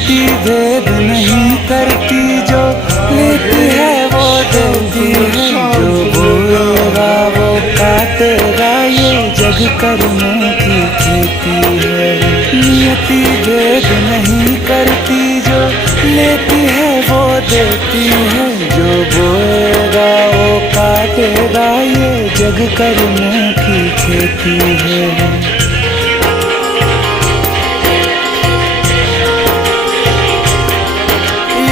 नियति भेद नहीं करती, जो लेती है वो देती है, जो बोएगा वो काटेगा, ये जग कर्मों की खेती है। नियति भेद नहीं करती, जो लेती है वो देती है, जो बोएगा वो काटेगा, ये जग कर्मों की खेती है।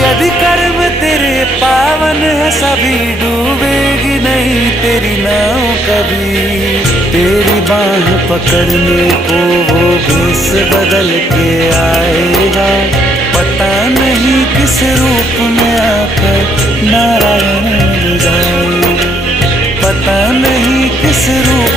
यदि कर्म तेरे पावन है, सभी डूबेगी नहीं तेरी नाव कभी। तेरी बाह पकड़ने को वो भेष बदल के आएगा, पता नहीं किस रूप में आकर नारायण जाएगा, पता नहीं किस रूप